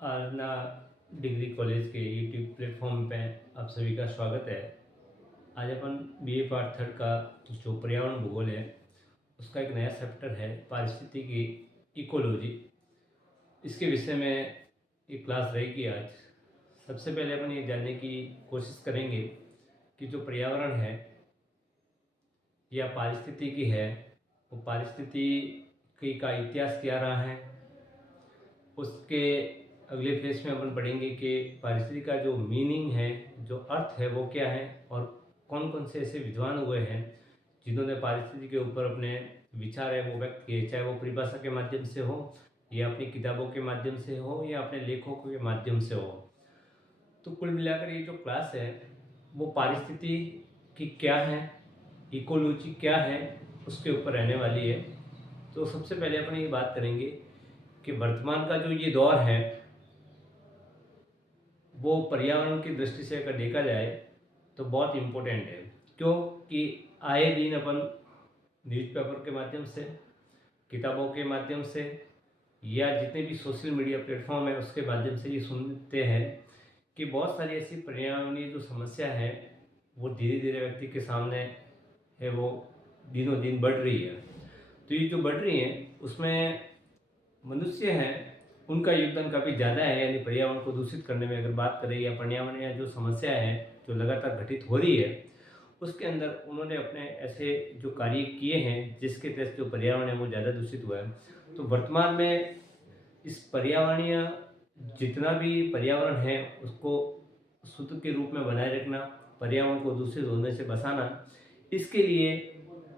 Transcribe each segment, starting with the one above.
Aarna degree college के YouTube platform पे आप सभी का स्वागत है। आज अपन बीए पार्ट थर्ड का जो पर्यावरण भूगोल है उसका एक नया चैप्टर है पारिस्थितिकी इकोलॉजी। इसके विषय में एक क्लास रहेगी आज। सबसे पहले अपन ये जानने की कोशिश करेंगे कि जो पर्यावरण है या पारिस्थितिकी है वो पारिस्थितिकी का इतिहास क्या रहा है। उसके अगले फेज में अपन पढ़ेंगे कि पारिस्थितिकी का जो मीनिंग है, जो अर्थ है वो क्या है और कौन कौन से ऐसे विद्वान हुए हैं जिन्होंने पारिस्थितिकी के ऊपर अपने विचार है वो व्यक्त किए, चाहे वो परिभाषा के माध्यम से हो या अपनी किताबों के माध्यम से हो या अपने लेखों के माध्यम से हो। तो कुल मिलाकर ये जो क्लास है वो पारिस्थितिकी क्या है, इकोलॉजी क्या है, उसके ऊपर रहने वाली है। तो सबसे पहले अपन ये बात करेंगे कि वर्तमान का जो ये दौर है वो पर्यावरण की दृष्टि से अगर देखा जाए तो बहुत इम्पोर्टेंट है। क्यों कि आए दिन अपन न्यूज़पेपर के माध्यम से, किताबों के माध्यम से या जितने भी सोशल मीडिया प्लेटफॉर्म है उसके माध्यम से ये सुनते हैं कि बहुत सारी ऐसी पर्यावरणीय जो समस्या है वो धीरे धीरे व्यक्ति के सामने है, वो दिनों दिन बढ़ रही है। तो ये जो बढ़ रही है उसमें मनुष्य हैं उनका योगदान काफ़ी ज़्यादा है। यानी पर्यावरण को दूषित करने में अगर बात करें या पर्यावरणीय जो समस्या है जो लगातार घटित हो रही है उसके अंदर उन्होंने अपने ऐसे जो कार्य किए हैं जिसके तहत जो पर्यावरण है वो ज़्यादा दूषित हुआ है। तो वर्तमान में इस पर्यावरणीय जितना भी पर्यावरण है उसको शुद्ध के रूप में बनाए रखना, पर्यावरण को दूषित होने से बचाना, इसके लिए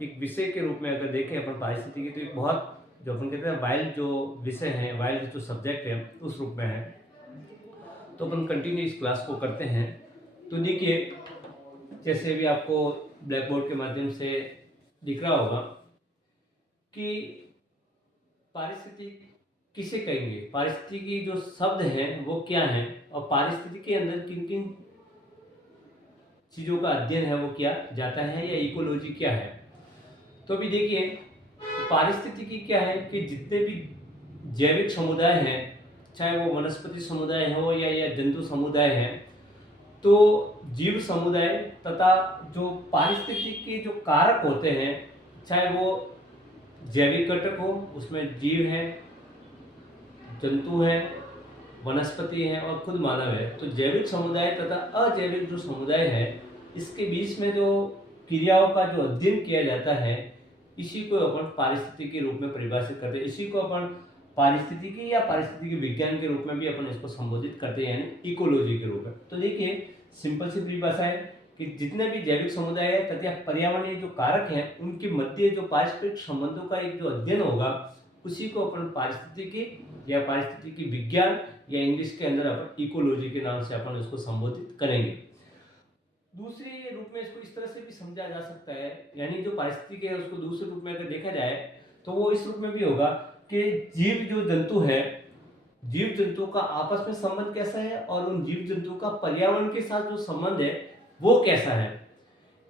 एक विषय के रूप में अगर देखें अपन पारिस्थितिकी तो एक बहुत जो अपन कहते हैं वाइल्ड जो विषय है, वाइल्ड जो सब्जेक्ट है उस रूप में है। तो अपन कंटिन्यू इस क्लास को करते हैं। तो देखिए जैसे भी आपको ब्लैक बोर्ड के माध्यम से दिख रहा होगा कि पारिस्थितिकी किसे कहेंगे, पारिस्थितिकी जो शब्द है वो क्या है और पारिस्थितिकी के अंदर किन किन चीज़ों का अध्ययन है वो क्या जाता है या इकोलॉजी क्या है। तो अभी देखिए पारिस्थितिकी क्या है कि जितने भी जैविक समुदाय हैं, चाहे वो वनस्पति समुदाय हो या जंतु समुदाय है, तो जीव समुदाय तथा जो पारिस्थितिकी जो कारक होते हैं, चाहे वो जैविक घटक हो उसमें जीव है, जंतु है, वनस्पति है और खुद मानव है। तो जैविक समुदाय तथा अजैविक जो समुदाय है इसके बीच में जो क्रियाओं का जो अध्ययन किया जाता है इसी को अपन पारिस्थितिकी के रूप में परिभाषित करते हैं। इसी को अपन पारिस्थितिकी या पारिस्थितिकी विज्ञान के रूप में भी अपन इसको संबोधित करते हैं, यानी इकोलॉजी के रूप में। तो देखिए सिंपल सी परिभाषा है कि जितने भी जैविक समुदाय है तथा पर्यावरणीय जो कारक हैं उनके मध्य जो पारस्परिक संबंधों का एक जो अध्ययन होगा उसी को अपन पारिस्थितिकी या पारिस्थितिकी विज्ञान या इंग्लिश के अंदर अपन इकोलॉजी के नाम से अपन इसको संबोधित करेंगे। दूसरे रूप में इसको इस तरह से भी समझा जा सकता है, यानी जो पारिस्थितिकी है उसको दूसरे रूप में अगर देखा जाए तो वो इस रूप में भी होगा कि जीव जो जंतु है, जीव जंतु का आपस में संबंध कैसा है और उन जीव जंतु का पर्यावरण के साथ जो संबंध है वो कैसा है,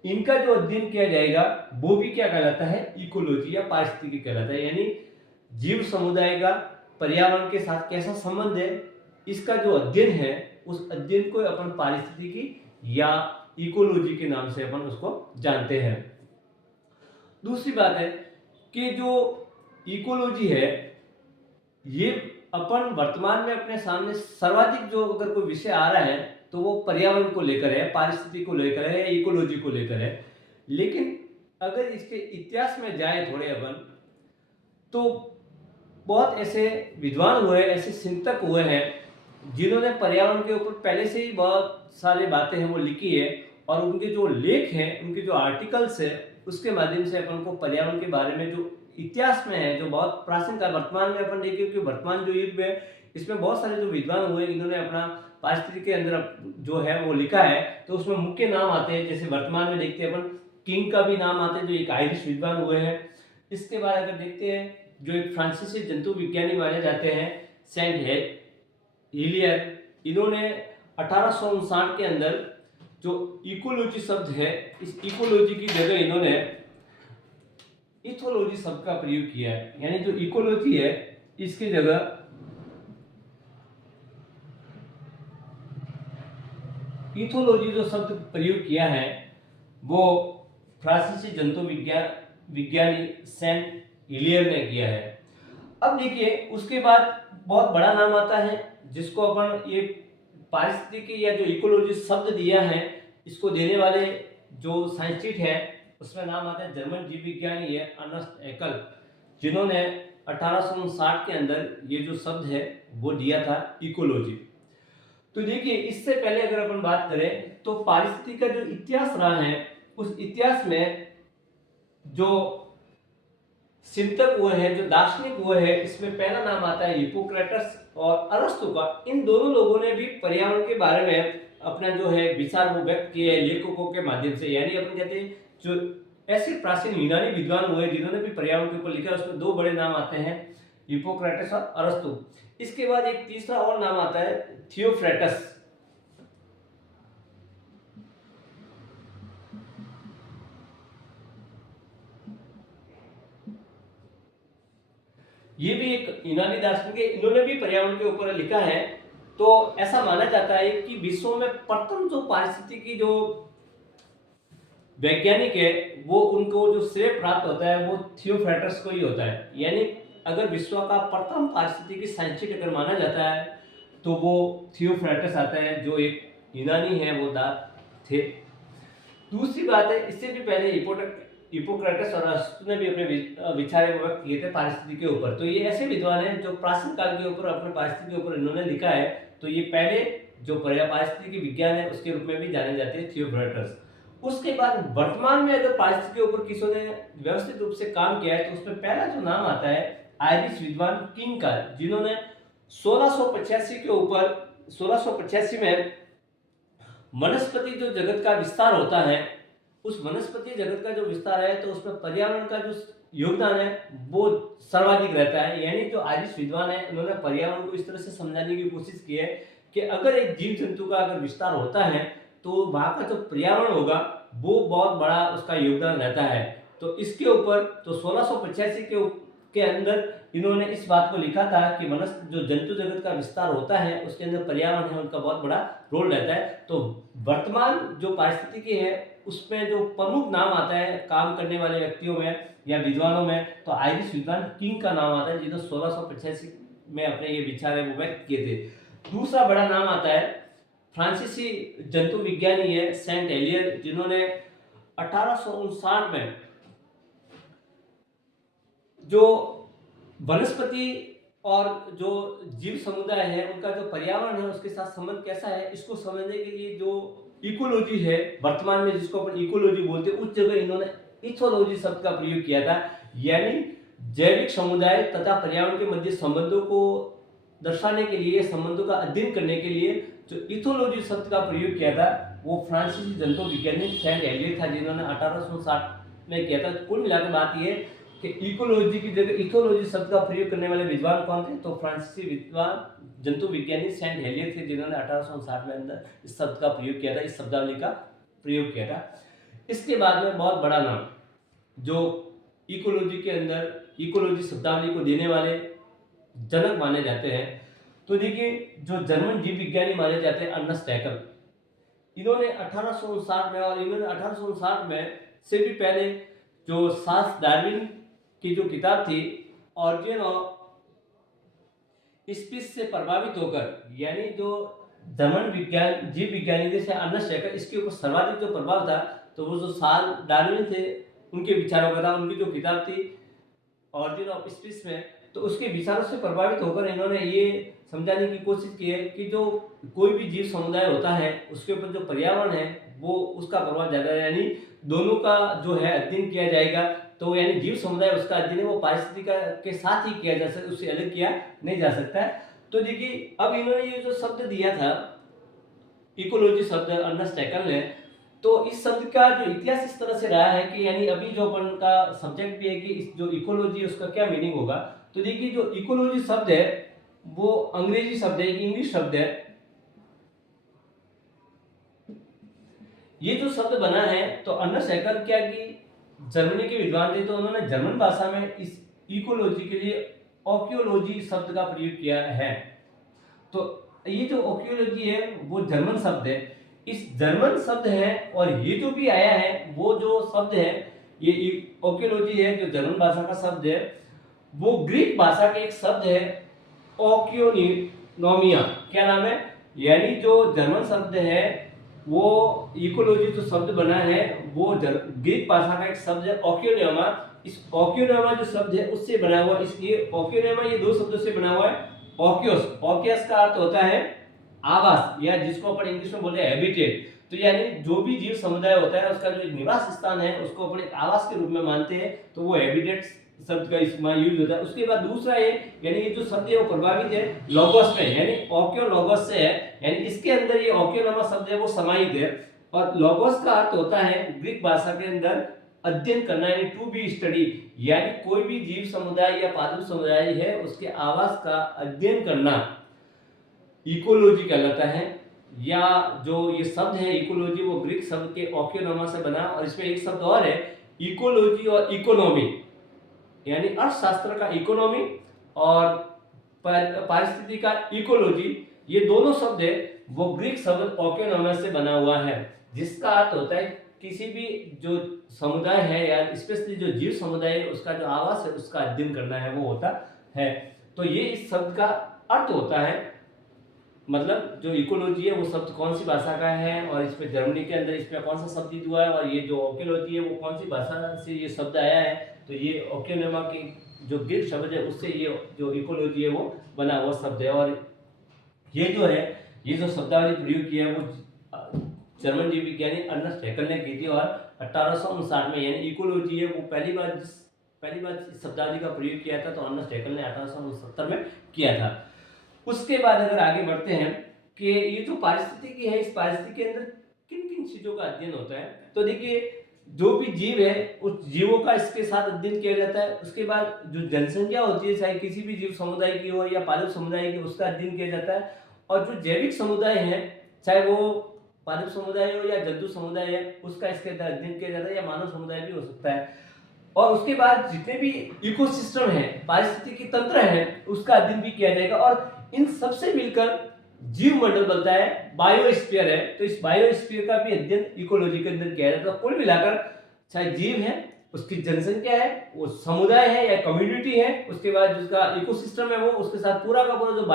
इनका जो अध्ययन किया जाएगा वो भी क्या कहलाता है, इकोलॉजी या पारिस्थितिकी कहलाता है। यानी जीव समुदाय का पर्यावरण के साथ कैसा संबंध है इसका जो अध्ययन है उस अध्ययन को अपन पारिस्थितिकी या इकोलॉजी के नाम से अपन उसको जानते हैं। दूसरी बात है कि जो इकोलॉजी है ये अपन वर्तमान में अपने सामने सर्वाधिक जो अगर कोई विषय आ रहा है तो वो पर्यावरण को लेकर है, पारिस्थितिकी को लेकर है या इकोलॉजी को लेकर है। लेकिन अगर इसके इतिहास में जाए थोड़े अपन तो बहुत ऐसे विद्वान हुए, ऐसे चिंतक हुए हैं जिन्होंने पर्यावरण के ऊपर पहले से ही बहुत सारी बातें हैं वो लिखी है और उनके जो लेख हैं, उनके जो आर्टिकल्स है उसके माध्यम से अपन को पर्यावरण के बारे में जो इतिहास में है, जो बहुत प्राचीन काल, वर्तमान में अपन देखें कि वर्तमान जो युग है इसमें बहुत सारे जो विद्वान हुए इन्होंने अपना पारिस्थितिकी के अंदर जो है वो लिखा है। तो उसमें मुख्य नाम आते हैं, जैसे वर्तमान में देखते हैं अपन किंग का भी नाम आते हैं जो एक आयरिश विद्वान हुए हैं। इसके बाद अगर देखते हैं जो एक फ्रांसीसी जंतु विज्ञानी माने जाते हैं सेंट हिलियर, इन्होंने 1859 के अंदर जो इकोलॉजी शब्द है इस इकोलॉजी की जगह इन्होंने इथोलॉजी शब्द का प्रयोग किया है। यानी जो इकोलॉजी है इसकी जगह इथोलॉजी जो शब्द प्रयोग किया है वो फ्रांसीसी जंतु विज्ञानी सेंट हिलियर ने किया है। अब देखिए उसके बाद बहुत बड़ा नाम आता है जिसको अपन ये पारिस्थितिकी या जो इकोलॉजी शब्द दिया है इसको देने वाले जो साइंटिस्ट है उसमें नाम आता है जर्मन जीव विज्ञानी है अर्नेस्ट हैकेल, जिन्होंने 1859 के अंदर ये जो शब्द है वो दिया था इकोलॉजी। तो देखिए इससे पहले अगर अपन बात करें तो पारिस्थितिकी का जो इतिहास रहा है उस इतिहास में जो चिंतक हुए हैं, जो दार्शनिक हुए हैं, इसमें पहला नाम आता है हिप्पोक्रेटस और अरस्तु का। इन दोनों लोगों ने भी पर्यावरण के बारे में अपना जो है विचार वो व्यक्त किए लेखकों के माध्यम से। यानी अपन कहते हैं जो ऐसे प्राचीन यूनानी विद्वान हुए जिन्होंने भी पर्यावरण के ऊपर लिखा, उसमें दो बड़े नाम आते हैं हिप्पोक्रेटस और अरस्तु। इसके बाद एक तीसरा और नाम आता है थियोफ्रेटस। ये भी एक यूनानी दार्शनिक है, इन्होंने भी पर्यावरण के ऊपर लिखा है। तो ऐसा माना जाता है कि विश्व में प्रथम जो पारिस्थितिकी जो वैज्ञानिक है वो उनको जो श्रेय प्राप्त होता है वो थियोफ्रेटस को ही होता है। यानी अगर विश्व का प्रथम पारिस्थितिकी साइंटिस्ट अगर माना जाता है तो वो थियोफ्रेटस आता है जो एक यूनानी है वो थे। दूसरी बात है इससे भी पहले हिप्पोक्रेटस और अरस्तु ने भी अपने विचार व्यक्त किए थे पारिस्थितिकी के ऊपर। तो ये ऐसे विद्वान हैं जो प्राचीन काल के ऊपर अपने पारिस्थितिकी के ऊपर इन्होंने लिखा है। तो ये पहले जो पारिस्थितिकी विज्ञान है उसके रूप में भी जाने जाते हैं थियोफ्रेटस। उसके बाद वर्तमान में अगर पारिस्थितिकी के ऊपर किसी ने व्यवस्थित रूप से काम किया है तो उसमें पहला जो नाम आता है आयरिश विद्वान किंग का, जिन्होंने 1685 में वनस्पति जो जगत का विस्तार होता है उस वनस्पति जगत का जो विस्तार है तो उसमें पर्यावरण का जो योगदान है वो सर्वाधिक रहता है। यानी जो आयरिश विद्वान है उन्होंने पर्यावरण को इस तरह से समझाने की कोशिश की है कि अगर एक जीव जंतु का अगर विस्तार होता है तो वहाँ का जो पर्यावरण होगा वो बहुत बड़ा उसका योगदान रहता है। तो इसके ऊपर तो 1685 के अंदर इन्होंने इस बात को लिखा था कि जो जंतु जगत का विस्तार होता है उसके अंदर पर्यावरण है उनका बहुत बड़ा रोल रहता है। तो वर्तमान जो पारिस्थितिकी है उसमें जो प्रमुख नाम आता है काम करने वाले व्यक्तियों में या विद्वानों में तो आयरिश विद्वान किंग का नाम आता है जिन्होंने 1685 में अपने ये विचार है वो व्यक्त किए थे। दूसरा बड़ा नाम आता है फ्रांसीसी जंतु विज्ञानी है सेंट हेलियर, जिन्होंने 1859 में जो वनस्पति और जो जीव समुदाय है उनका जो पर्यावरण है उसके साथ संबंध कैसा है इसको समझने के लिए जो इकोलॉजी है वर्तमान में जिसको अपन इकोलॉजी बोलते हैं उस जगह इन्होंने इथोलॉजी शब्द का प्रयोग किया था। यानी जैविक समुदाय तथा पर्यावरण के मध्य संबंधों को दर्शाने के लिए, संबंधों का अध्ययन करने के लिए जो इथोलॉजी शब्द का प्रयोग किया था वो फ्रांसीसी जंतु विज्ञानी सेंट हेलियर था, जिन्होंने 1860 में किया था। कुल मिलाकर बात यह कि इकोलॉजी की जगह इथोलॉजी शब्द का प्रयोग करने वाले विद्वान कौन थे तो फ्रांसीसी विद्वान जंतु विज्ञानी सेंट हेलियर थे, जिन्होंने 1860 में अंदर इस शब्द का प्रयोग किया था, इस शब्दावली का प्रयोग किया था। इसके बाद में बहुत बड़ा नाम जो इकोलॉजी के अंदर इकोलॉजी शब्दावली को देने वाले जनक माने जाते हैं तो देखिए जो जर्मन जीव विज्ञानी माने जाते हैं अर्नेस्ट हैकेल, इन्होंने 1859 में और इन्होंने 1859 में से भी पहले जो चार्ल्स डार्विन की जो किताब थी ऑरिजिन ऑफ स्पीशीज से प्रभावित होकर, यानी जो जर्मन जीव विज्ञानी जैसे अर्नेस्ट हैकेल इसके ऊपर सर्वाधिक जो प्रभाव था तो वो जो चार्ल्स डार्विन थे उनके विचारों का था। उनकी जो किताब थी ऑरिजिन ऑफ स्पीशीज में तो उसके विचारों से प्रभावित होकर इन्होंने ये समझाने की कोशिश की है कि जो कोई भी जीव समुदाय होता है उसके ऊपर जो पर्यावरण है वो उसका प्रभाव ज़्यादा है। यानी दोनों का जो है अध्ययन किया जाएगा तो यानी जीव समुदाय उसका अध्ययन है वो पारिस्थितिकी के साथ ही किया जा सकता, उससे अलग किया नहीं जा सकता है। तो देखिए अब इन्होंने ये जो शब्द दिया था इकोलॉजी शब्द अर्नेस्ट हैकेल ने, तो इस शब्द का जो इतिहास इस तरह से रहा है कि यानी अभी जो अपन का सब्जेक्ट भी है कि इस जो इकोलॉजी उसका क्या मीनिंग होगा। तो देखिए जो इकोलॉजी शब्द है वो अंग्रेजी शब्द है, इंग्लिश शब्द है। ये जो शब्द बना है तो अर्नेस्ट हैकेल क्या कि जर्मनी के विद्वान थे तो उन्होंने जर्मन भाषा में इस इकोलॉजी के लिए आर्कियोलॉजी शब्द का प्रयोग किया है। तो ये जो आर्कियोलॉजी है वो जर्मन शब्द है। इस जर्मन शब्द है और ये जो भी आया है वो जो शब्द है ये ओकियोलॉजी है जो जर्मन भाषा का शब्द है वो ग्रीक भाषा के एक शब्द है ओकियोनोमिया। क्या नाम है? यानी जो जर्मन शब्द है वो इकोलॉजी जो शब्द बना है वो ग्रीक भाषा का एक शब्द है ओकियोनोमा। इस ओकियोनोमा जो शब्द है उससे बना हुआ, इसलिए ओकियोनोमा ये दो शब्दों से बना हुआ है। ओकियोस, ओकियस का अर्थ होता है आवास या जिसको अपन इंग्लिश में बोलते हैं हैबिटेट। तो यानी जो भी जीव समुदाय होता है उसका जो निवास स्थान है उसको अपन एक आवास के रूप में मानते हैं, तो वो हैबिटेट शब्द का इसमें यूज होता है। उसके बाद दूसरा है यानी ये जो शब्द है वो प्रभावित है लोगोस में, यानी ओकियो लोगोस से है, यानी इसके अंदर ये ओकियोनोमा शब्द है वो समाहित है। और लोगोस का अर्थ होता है ग्रीक भाषा के अंदर अध्ययन करना, यानी टू बी स्टडी, यानी कोई भी जीव समुदाय या पादप समुदाय है उसके आवास का अध्ययन करना इकोलॉजी कहलाता है। या जो ये शब्द है इकोलॉजी वो ग्रीक शब्द के ओकियोनोमा से बना, और इसमें एक शब्द और है इकोलॉजी और इकोनॉमी, यानी अर्थशास्त्र का इकोनॉमी और पारिस्थितिकी का इकोलॉजी, ये दोनों शब्द है वो ग्रीक शब्द ओकियोनोमा से बना हुआ है, जिसका अर्थ होता है किसी भी जो समुदाय है या स्पेशली जो जीव समुदाय है उसका जो आवास है उसका अध्ययन करना है वो होता है। तो ये इस शब्द का अर्थ होता है, मतलब जो इकोलॉजी है वो शब्द कौन सी भाषा का है और इसमें जर्मनी के अंदर इसमें कौन सा शब्द यूज हुआ है, और ये जो ओकियोलॉजी है वो कौन सी भाषा से ये शब्द आया है। तो ये ओकियोनोमा की जो ग्रीक शब्द है उससे ये जो इकोलॉजी है वो बना हुआ शब्द है। और ये जो है ये जो शब्दावली प्रयोग की है वो जर्मन जीव विज्ञानी अर्नेस्ट हैकेल ने की थी, और 1859 में यानी इकोलॉजी है वो पहली बार इस शब्दावली का प्रयोग किया था, तो अर्नेस्ट हैकेल ने 1869 में किया था। उसके बाद अगर आगे बढ़ते हैं कि ये जो पारिस्थितिकी है इस पारिस्थितिकी के अंदर किन किन चीजों का अध्ययन होता है, तो देखिए जो भी जीव है उस जीवों का इसके साथ अध्ययन किया जाता है। उसके बाद जो जनसंख्या होती है चाहे किसी भी जीव समुदाय की हो या पादप समुदाय की, उसका अध्ययन किया जाता है। और जो जैविक समुदाय है चाहे वो पादप समुदाय हो या जंतु समुदाय है उसका इसके अंदर अध्ययन किया जाता है, या मानव समुदाय भी हो सकता है। और उसके बाद जितने भी इकोसिस्टम है पारिस्थितिकी तंत्र है उसका अध्ययन भी किया जाएगा, और इन सबसे मिलकर जीव मंडल बनता है, बायोस्फीयर है। तो इस बायोस्फीयर का भी अध्ययन इकोलॉजी के अंदर किया जाता है। तो कुल मिलाकर चाहे जीव है उसकी जनसंख्या है वो समुदाय है या कम्युनिटी है, उसके बाद जिसका इकोसिस्टम है वो उसके साथ पूरा का पूरा जो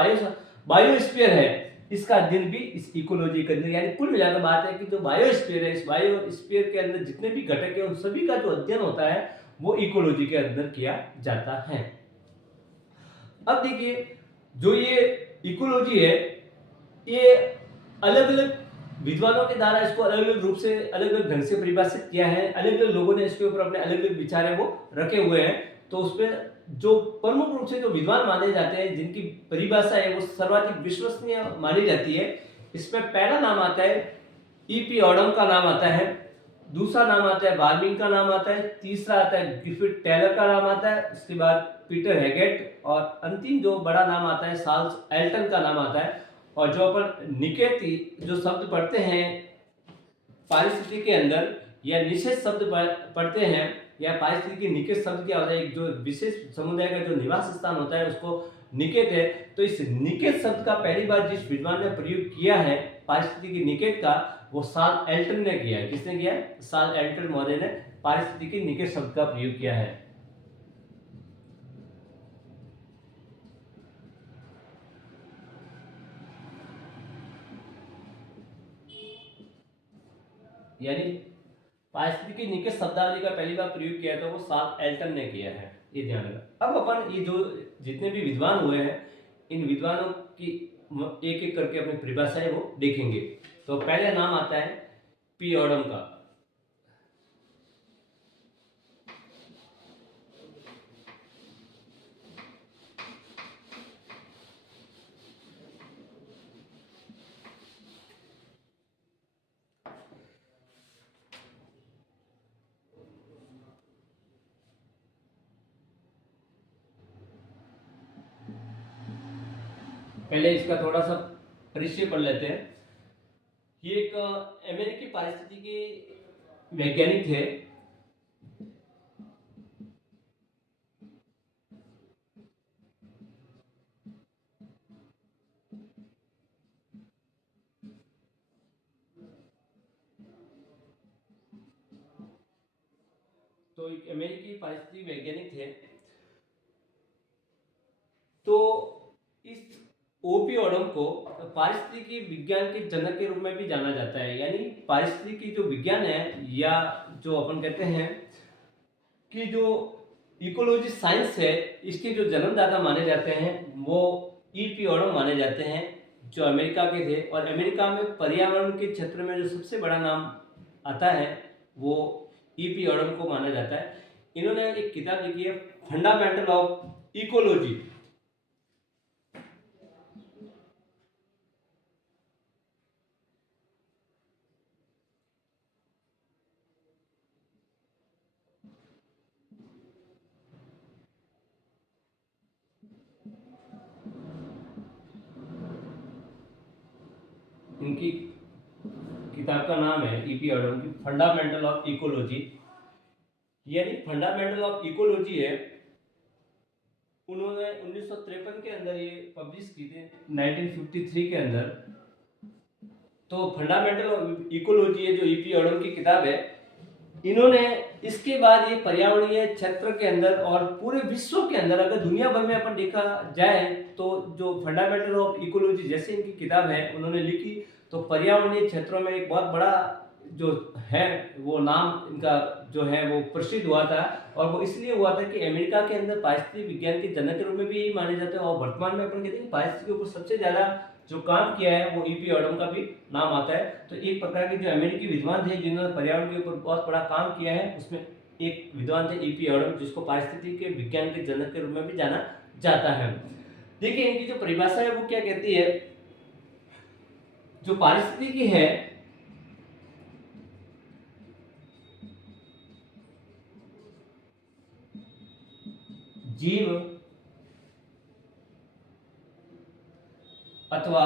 बायोस्फीयर है इसका अध्ययन भी इस इकोलॉजी के अंदर, यानी कुल मिलाकर बात है कि जो बायोस्फीयर है इस बायोस्फीयर के अंदर जितने भी घटक है उन सभी का जो अध्ययन होता है वो इकोलॉजी के अंदर किया जाता है। अब देखिए जो ये इकोलॉजी है ये अलग अलग विद्वानों के द्वारा इसको अलग अलग रूप से अलग अलग ढंग से परिभाषित किया है, अलग अलग लोगों ने इसके ऊपर अपने अलग अलग विचार है वो रखे हुए हैं। तो उसमें जो प्रमुख रूप से जो विद्वान माने जाते हैं जिनकी परिभाषा है वो सर्वाधिक विश्वसनीय मानी जाती है, इसमें पहला नाम आता है ईपी ऑडम का नाम आता है, दूसरा नाम आता है वार्मिंग का नाम आता है, तीसरा आता है ग्रिफिथ टेलर का नाम आता है, उसके बाद पीटर हेगेट, और अंतिम जो बड़ा नाम आता है चार्ल्स एल्टन का नाम आता है। और जो अपन निकेती जो शब्द पढ़ते हैं पारिस्थितिकी के अंदर या निषेध शब्द पढ़ते हैं, या पारिस्थितिकी निकेत शब्द क्या होता है, एक जो विशेष समुदाय का जो निवास स्थान होता है उसको निकेत है। तो इस निकेत शब्द का पहली बार जिस विद्वान ने प्रयोग किया है पारिस्थितिकी निकेत का वो साल एल्टन ने किया है। किसने किया है? साल एल्टन महोदय ने पारिस्थितिकी निकेत शब्द का प्रयोग किया है। यानी पारिस्थितिकी निकेत शब्दावली का पहली बार प्रयोग किया था वो साल एल्टन ने किया है, ये ध्यान रखना। अब अपन ये जो जितने भी विद्वान हुए हैं इन विद्वानों की एक एक करके अपनी परिभाषा है वो देखेंगे। तो पहले नाम आता है पी ऑडम का। पहले इसका थोड़ा सा परिचय पढ़ लेते हैं। ये एक अमेरिकी पारिस्थितिकी वैज्ञानिक थे। तो एक अमेरिकी पारिस्थितिक वैज्ञानिक थे। तो इस ओपी ओडम को पारिस्थितिकी विज्ञान के जनक के रूप में भी जाना जाता है। यानी पारिस्थितिकी जो विज्ञान है, या जो अपन कहते हैं कि जो इकोलॉजी साइंस है, इसके जो जन्मदाता माने जाते हैं वो ईपी ओडम माने जाते हैं, जो अमेरिका के थे। और अमेरिका में पर्यावरण के क्षेत्र में जो सबसे बड़ा नाम आता है वो ईपी ओडम को माना जाता है। इन्होंने एक किताब लिखी है, फंडामेंटल ऑफ इकोलॉजी। इनकी किताब का नाम है ईपी ओडम की फंडामेंटल ऑफ इकोलॉजी। यानी फंडामेंटल ऑफ इकोलॉजी है, उन्होंने 1953 के अंदर ये पब्लिश की थी, 1953 के अंदर। तो फंडामेंटल ऑफ इकोलॉजी है जो ईपी ओडम की किताब है। इन्होंने इसके बाद ये पर्यावरणीय क्षेत्र के अंदर और पूरे विश्व के अंदर, अगर दुनिया भर में अपन देखा जाए तो जो फंडामेंटल ऑफ इकोलॉजी जैसे इनकी किताब है उन्होंने लिखी, तो पर्यावरणीय क्षेत्रों में एक बहुत बड़ा जो है वो नाम इनका जो है वो प्रसिद्ध हुआ था। और वो इसलिए हुआ था कि अमेरिका के अंदर पारिस्थितिक विज्ञान के जनक के रूप में भी यही माने जाते हैं। और वर्तमान में अपन कहते हैं कि पारिस्थितिकी के ऊपर सबसे ज्यादा जो काम किया है वो ईपी ओडम का भी नाम आता है। तो एक प्रकार के जो अमेरिकी विद्वान थे जिन्होंने पर्यावरण के ऊपर बहुत बड़ा काम किया है, उसमें एक विद्वान थे ईपी ओडम, जिसको पारिस्थितिकी के विज्ञान के जनक के रूप में भी जाना जाता है। देखिए इनकी जो परिभाषा है वो क्या कहती है, जो पारिस्थितिकी है जीव अथवा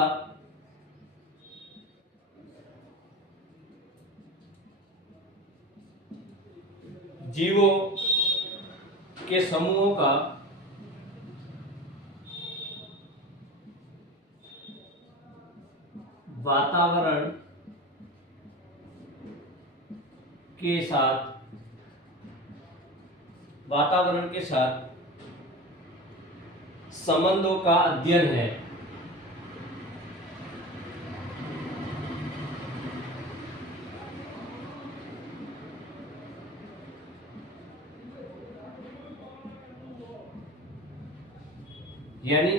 जीवों के समूहों का वातावरण के साथ संबंधों का अध्ययन है। यानी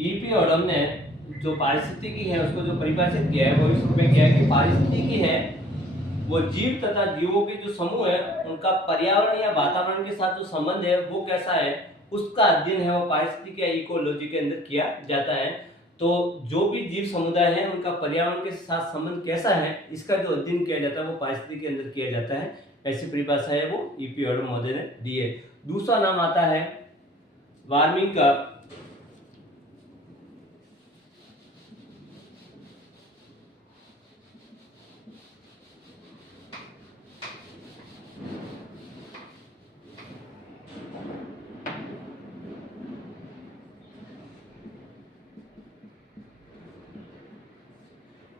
ईपी ओडम ने जो पारिस्थितिकी है उसको जो परिभाषित किया है वो इस रूप में किया है कि पारिस्थितिकी है वो जीव तथा जीवों के जो समूह है उनका पर्यावरण या वातावरण के साथ जो संबंध है वो कैसा है, उसका अध्ययन है वो पारिस्थितिकी या इकोलॉजी के अंदर किया जाता है। तो जो भी जीव समुदाय है उनका पर्यावरण के साथ संबंध कैसा है, इसका जो अध्ययन किया जाता है वो पारिस्थितिकी के अंदर किया जाता है। ऐसी परिभाषा है वो ईपी ओडम महोदय ने दी है। दूसरा नाम आता है वार्मिंग का।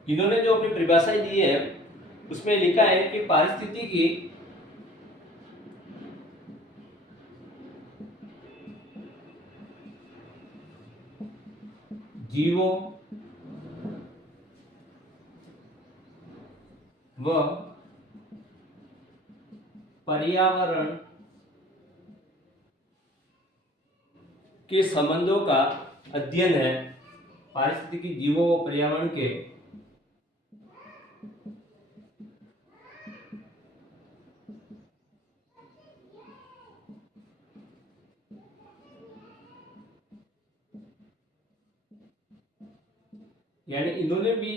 इन्होंने जो अपनी परिभाषा दी है उसमें लिखा है कि पारिस्थितिकी जीवों व पर्यावरण के संबंधों का अध्ययन है। पारिस्थितिकी जीवों व पर्यावरण के यानी इन्होंने भी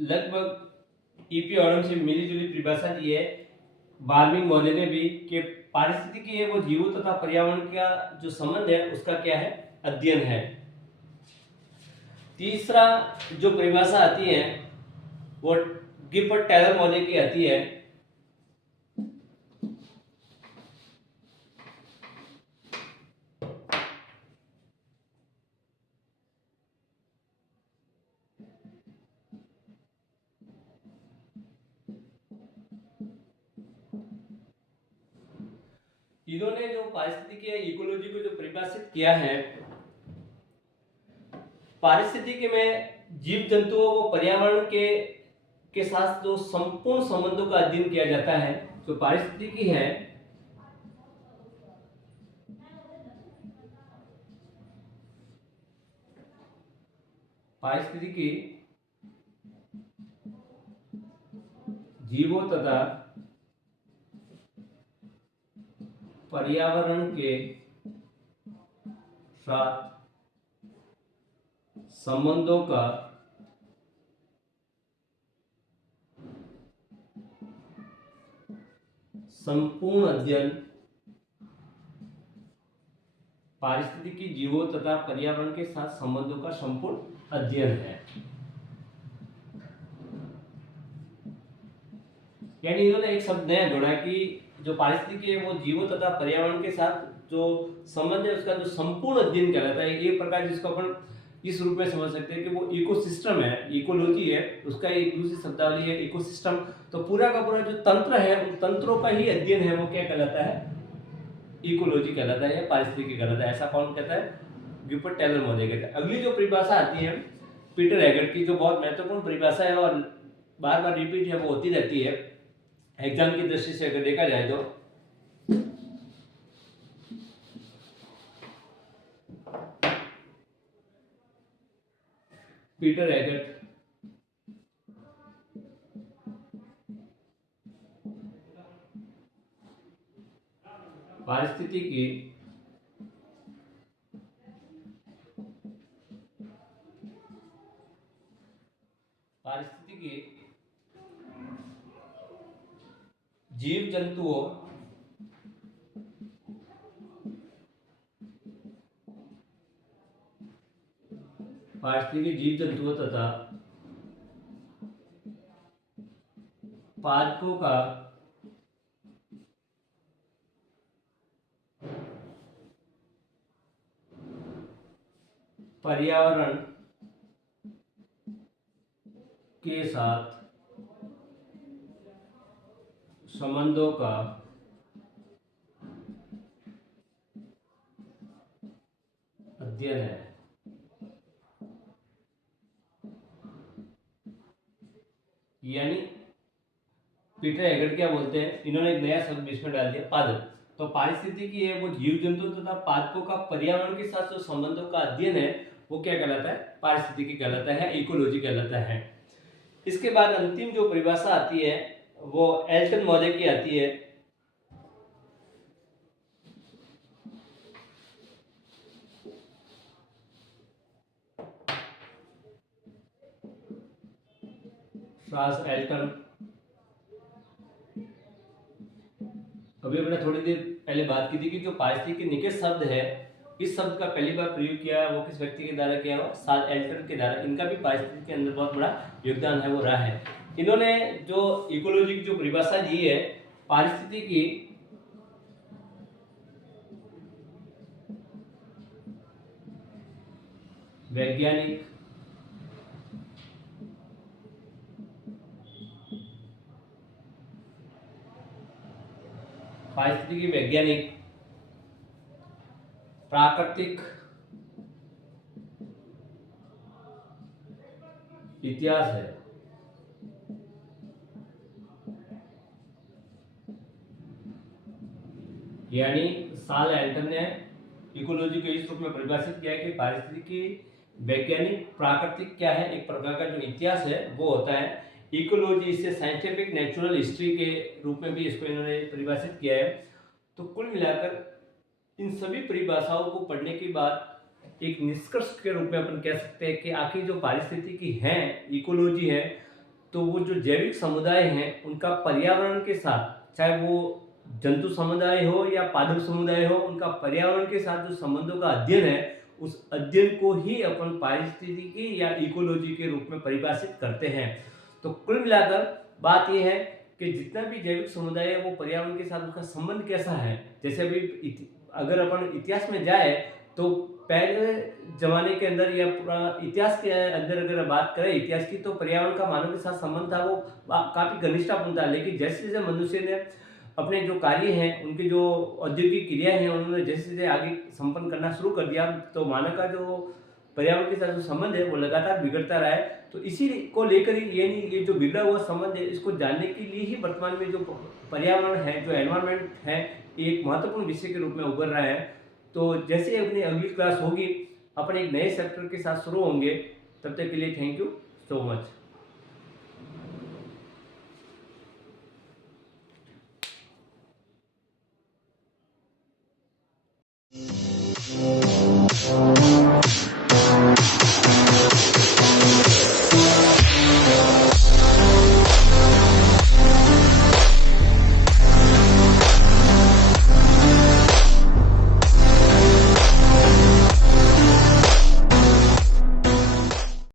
लगभग ईपी ओडम से मिली जुली परिभाषा दी है। वार्मिंग महोदय ने भी कि पारिस्थितिकी है वो जीवों तथा पर्यावरण का जो संबंध है उसका क्या है, अध्ययन है। तीसरा जो परिभाषा आती है वो गिब्बर्ट टेलर महोदय की आती है। इन्होंने जो पारिस्थितिकी या इकोलॉजी को जो परिभाषित किया है, पारिस्थितिकी में जीव जंतुओं व पर्यावरण के साथ जो संपूर्ण संबंधों का अध्ययन किया जाता है। जो पारिस्थितिकी है, पारिस्थितिकी जीवों तथा पर्यावरण के साथ संबंधों का संपूर्ण अध्ययन पारिस्थितिकी जीवों तथा पर्यावरण के साथ संबंधों का संपूर्ण अध्ययन है। यानी इन्होंने एक शब्द नया जोड़ा कि जो पारिस्थितिकी है वो जीवों तथा पर्यावरण के साथ जो संबंध है उसका जो संपूर्ण अध्ययन कहलाता है। एक प्रकार जिसको अपन इस रूप में समझ सकते हैं कि वो इकोसिस्टम है, इकोलॉजी है, उसका एक दूसरी शब्दावली है इकोसिस्टम। तो पूरा का पूरा जो तंत्र है उन तंत्रों का ही अध्ययन है वो क्या कहलाता है, इकोलॉजी कहलाता है या पारिस्थितिकी कहलाता है। ऐसा कौन कहता है, गिलबर्ट टेलर महोदय कहते हैं। अगली जो परिभाषा आती है पीटर हैगर्ट की, जो बहुत महत्वपूर्ण परिभाषा है और बार बार रिपीट है वो होती रहती है एग्जाम की दृष्टि से अगर देखा जाए तो। पीटर हैगर्ट पारिस्थितिकी जीव जंतुओं पारिस्थितिकी जीव जंतुओं तथा पादपों का पर्यावरण के साथ संबंधों का अध्ययन है। यानी पीटर हैगर्ट क्या बोलते हैं, इन्होंने एक नया शब्द इसमें डाल दिया, पादप। तो पारिस्थितिकी है वो जीव जंतु तथा पादपों का पर्यावरण के साथ जो संबंधों का अध्ययन है वो क्या कहलाता है, पारिस्थितिकी कहलाता है, इकोलॉजी कहलाता है। इसके बाद अंतिम जो परिभाषा आती है वो एल्टन महोदय की आती है। Charles Elton. अभी हमने थोड़ी देर पहले बात की थी कि जो पारिस्थितिकी निकट शब्द है, इस शब्द का पहली बार प्रयोग किया वो किस व्यक्ति के द्वारा किया हुआ, चार्ल्स एल्टन के द्वारा। इनका भी पारिस्थितिकी के अंदर बहुत बड़ा योगदान है वो रहा है। इन्होंने जो इकोलॉजी की जो परिभाषा दी है, पारिस्थितिकी वैज्ञानिक पारिस्थितिकी वैज्ञानिक प्राकृतिक इतिहास है। यानी चार्ल्स एल्टन ने इकोलॉजी को इस रूप में परिभाषित किया है कि पारिस्थितिकी वैज्ञानिक प्राकृतिक क्या है, एक प्रकार का जो इतिहास है वो होता है। इकोलॉजी इसे साइंटिफिक नेचुरल हिस्ट्री के रूप में भी इसको इन्होंने परिभाषित किया है। तो कुल मिलाकर इन सभी परिभाषाओं को पढ़ने के बाद एक निष्कर्ष के रूप में अपन कह सकते हैं कि आखिर जो पारिस्थितिकी है, इकोलॉजी है, तो वो जो जैविक समुदाय हैं उनका पर्यावरण के साथ, चाहे वो जंतु समुदाय हो या पादप समुदाय हो, उनका पर्यावरण के साथ जो संबंधों का अध्ययन है, उस अध्ययन को ही अपन पारिस्थितिकी या इकोलॉजी के रूप में परिभाषित करते हैं। तो कुल मिलाकर बात यह है कि जितना भी जैविक समुदाय है वो पर्यावरण के साथ उसका संबंध कैसा है। जैसे अभी अगर अपन इतिहास में जाए तो पहले जमाने के अंदर या पूरा इतिहास के अंदर अगर बात करें इतिहास की, तो पर्यावरण का मानव के साथ संबंध था वो काफ़ी घनिष्ठतापूर्ण था। लेकिन जैसे जैसे मनुष्य ने अपने जो कार्य हैं, उनके जो औद्योगिक क्रिया हैं, उन्होंने जैसे-जैसे आगे संपन्न करना शुरू कर दिया, तो मानव का जो पर्यावरण के साथ जो संबंध है, वो लगातार बिगड़ता रहा है। तो इसी को लेकर ही यानी ये जो बिगड़ा हुआ संबंध है, इसको जानने के लिए ही वर्तमान में जो पर्यावरण है, जो एनवायरनमेंट है, ये एक महत्वपूर्ण विषय के रूप में उभर रहा है। तो जैसे अपनी अगली क्लास होगी, अपन एक नए चैप्टर के साथ शुरू होंगे। तब तक के लिए थैंक यू सो मच।